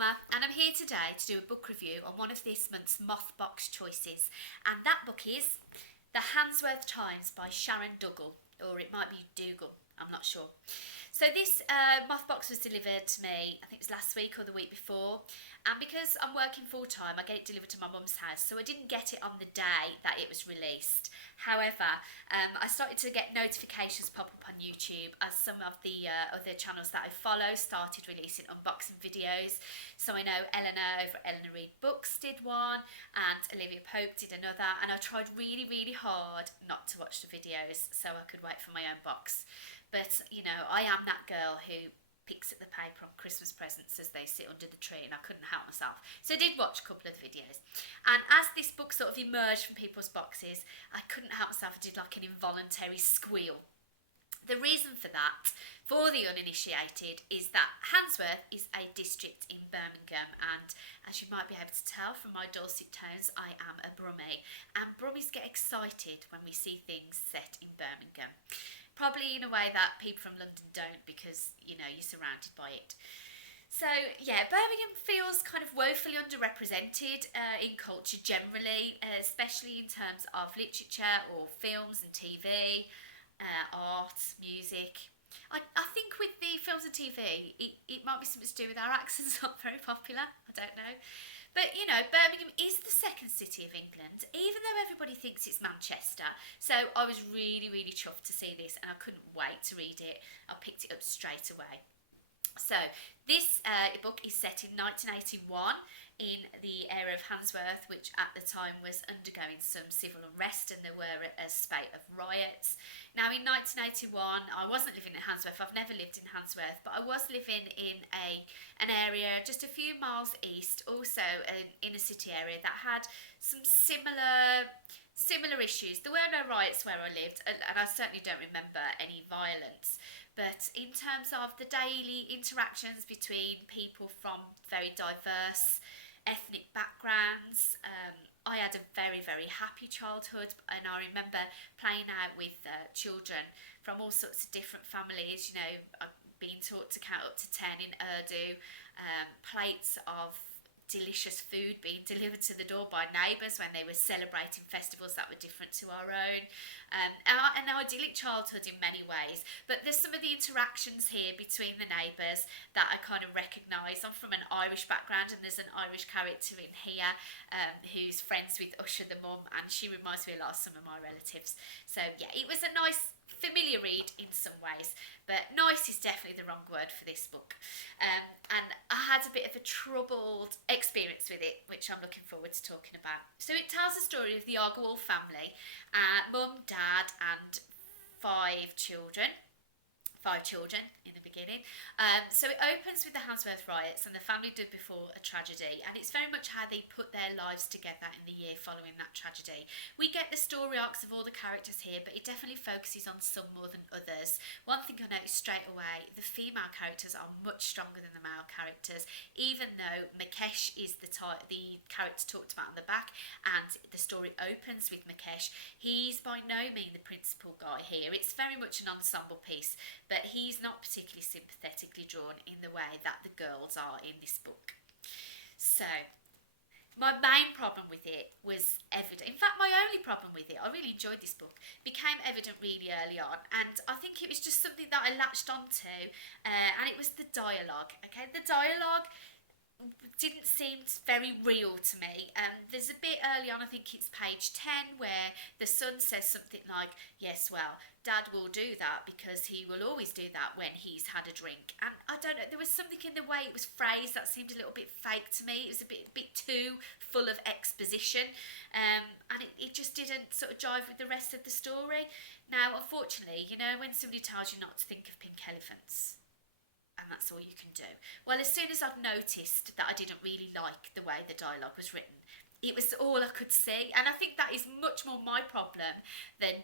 Mama, and I'm here today to do a book review on one of this month's Mothbox choices, and that book is The Handsworth Times by Sharon Duggal, or it might be Duggal, I'm not sure. So this Mothbox was delivered to me, I think it was last week or the week before, and because I'm working full time, I get it delivered to my mum's house, so I didn't get it on the day that it was released. However, I started to get notifications pop up on YouTube as some of the other channels that I follow started releasing unboxing videos. So I know Eleanor over at Eleanor Read Books did one, and Olivia Pope did another, and I tried really, really hard not to watch the videos so I could wait for my own box. But, you know, I am that girl who picks at the paper on Christmas presents as they sit under the tree, and I couldn't help myself. So I did watch a couple of the videos. And as this book sort of emerged from people's boxes, I couldn't help myself. I did like an involuntary squeal. The reason for that, for the uninitiated, is that Handsworth is a district in Birmingham, and as you might be able to tell from my dulcet tones, I am a brummie, and brummies get excited when we see things set in Birmingham. Probably in a way that people from London don't, because, you know, you're surrounded by it. So, yeah, Birmingham feels kind of woefully underrepresented in culture generally, especially in terms of literature or films and TV, art, music. I think with the films and TV, it might be something to do with our accents not very popular, I don't know. But, you know, Birmingham is the second city of England, even though everybody thinks it's Manchester. So I was really, really chuffed to see this, and I couldn't wait to read it. I picked it up straight away. So this book is set in 1981 in the area of Handsworth, which at the time was undergoing some civil unrest, and there were a spate of riots. Now in 1981, I wasn't living in Handsworth. I've never lived in Handsworth, but I was living in an area just a few miles east, also an inner city area that had some similar issues. There were no riots where I lived, and I certainly don't remember any violence. But in terms of the daily interactions between people from very diverse ethnic backgrounds, I had a very, very happy childhood, and I remember playing out with children from all sorts of different families. You know, I've been taught to count up to 10 in Urdu, plates of delicious food being delivered to the door by neighbours when they were celebrating festivals that were different to our own. An idyllic childhood in many ways, but there's some of the interactions here between the neighbours that I kind of recognise. I'm from an Irish background, and there's an Irish character in here who's friends with Usher the mum, and she reminds me a lot of some of my relatives. So yeah, it was a nice familiar read in some ways, but nice is definitely the wrong word for this book. And I had a bit of a troubled experience with it, which I'm looking forward to talking about. So it tells the story of the Argowall family, mum, dad and five children in the beginning. So it opens with the Handsworth riots and the family did before a tragedy, and it's very much how they put their lives together in the year following that tragedy. We get the story arcs of all the characters here, but it definitely focuses on some more than others. One thing I noticed straight away, the female characters are much stronger than the male characters, even though Mukesh is the character talked about on the back, and the story opens with Mukesh. He's by no means the principal guy here. It's very much an ensemble piece, but he's not particularly sympathetically drawn in the way that the girls are in this book. So my main problem with it was evident. In fact, my only problem with it, I really enjoyed this book, became evident really early on, and I think it was just something that I latched onto, and it was the dialogue. Okay, the dialogue didn't seem very real to me. There's a bit early on, I think it's page 10, where the son says something like, yes, well, Dad will do that because he will always do that when he's had a drink. And I don't know, there was something in the way it was phrased that seemed a little bit fake to me. It was a bit too full of exposition, and it just didn't sort of jive with the rest of the story. Now, unfortunately, you know, when somebody tells you not to think of pink elephants, and that's all you can do. Well, as soon as I'd noticed that I didn't really like the way the dialogue was written, it was all I could see, and I think that is much more my problem than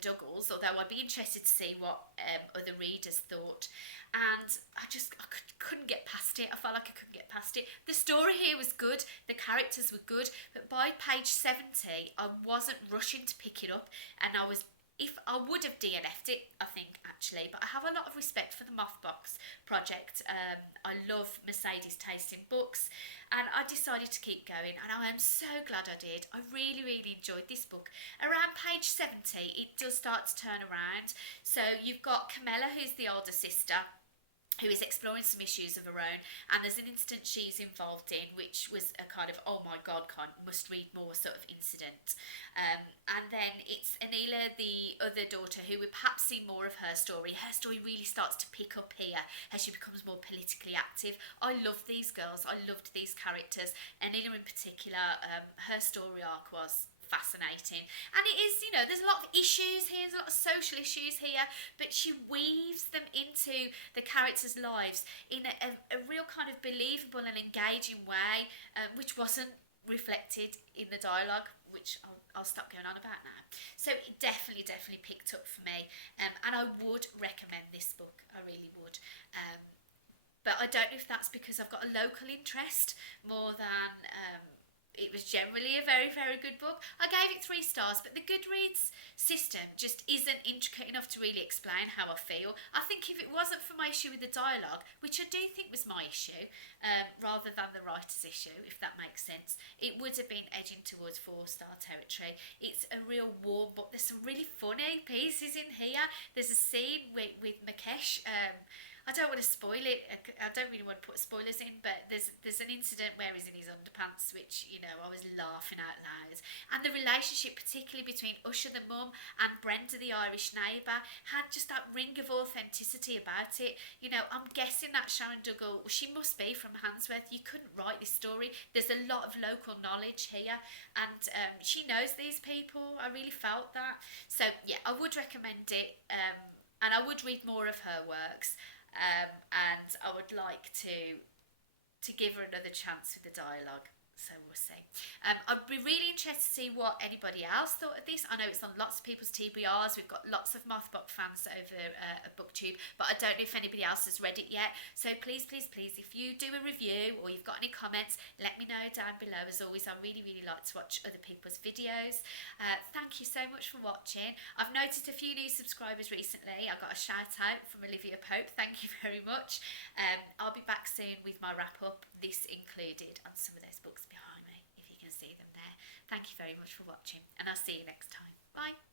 Duggal's, although I'd be interested to see what other readers thought. And I couldn't get past it. I felt like I couldn't get past it. The story here was good, the characters were good, but by page 70 I wasn't rushing to pick it up, and I was if I would have DNF'd it, I think, actually, but I have a lot of respect for the Mothbox project. I love Mercedes taste in books, and I decided to keep going, and I am so glad I did. I really, really enjoyed this book. Around page 70, it does start to turn around. So you've got Camilla, who's the older sister, who is exploring some issues of her own, and there's an incident she's involved in which was a kind of oh my god, must read more sort of incident. And then it's Anila, the other daughter, who we perhaps see more of her story. Her story really starts to pick up here as she becomes more politically active. I love these girls, I loved these characters. Anila in particular, her story arc was fascinating, and it is, you know, there's a lot of issues here, there's a lot of social issues here, but she weaves them into the characters' lives in a real kind of believable and engaging way, which wasn't reflected in the dialogue, which I'll stop going on about now. So it definitely picked up for me, and I would recommend this book, I really would. But I don't know if that's because I've got a local interest more than it was generally a very, very good book. I gave it 3 stars, but the Goodreads system just isn't intricate enough to really explain how I feel. I think if it wasn't for my issue with the dialogue, which I do think was my issue, rather than the writer's issue, if that makes sense, it would have been edging towards 4-star territory. It's a real warm book. There's some really funny pieces in here. There's a scene with Mukesh. I don't want to spoil it. I don't really want to put spoilers in, but there's an incident where he's in his underpants, which, you know, I was laughing out loud. And the relationship, particularly between Usha the mum and Brenda the Irish neighbour, had just that ring of authenticity about it. You know, I'm guessing that Sharon Duggal, she must be from Handsworth. You couldn't write this story. There's a lot of local knowledge here, and she knows these people. I really felt that. So yeah, I would recommend it, and I would read more of her works. And I would like to give her another chance with the dialogue. So we'll see. I'd be really interested to see what anybody else thought of this. I know it's on lots of people's TBRs. We've got lots of Mothbox fans over at BookTube, but I don't know if anybody else has read it yet. So please, please, please, if you do a review or you've got any comments, let me know down below. As always, I really, really like to watch other people's videos. Thank you so much for watching. I've noticed a few new subscribers recently. I got a shout out from Olivia Pope. Thank you very much. I'll be back soon with my wrap up, this included, on some of those books behind me, if you can see them there. Thank you very much for watching, and I'll see you next time. Bye.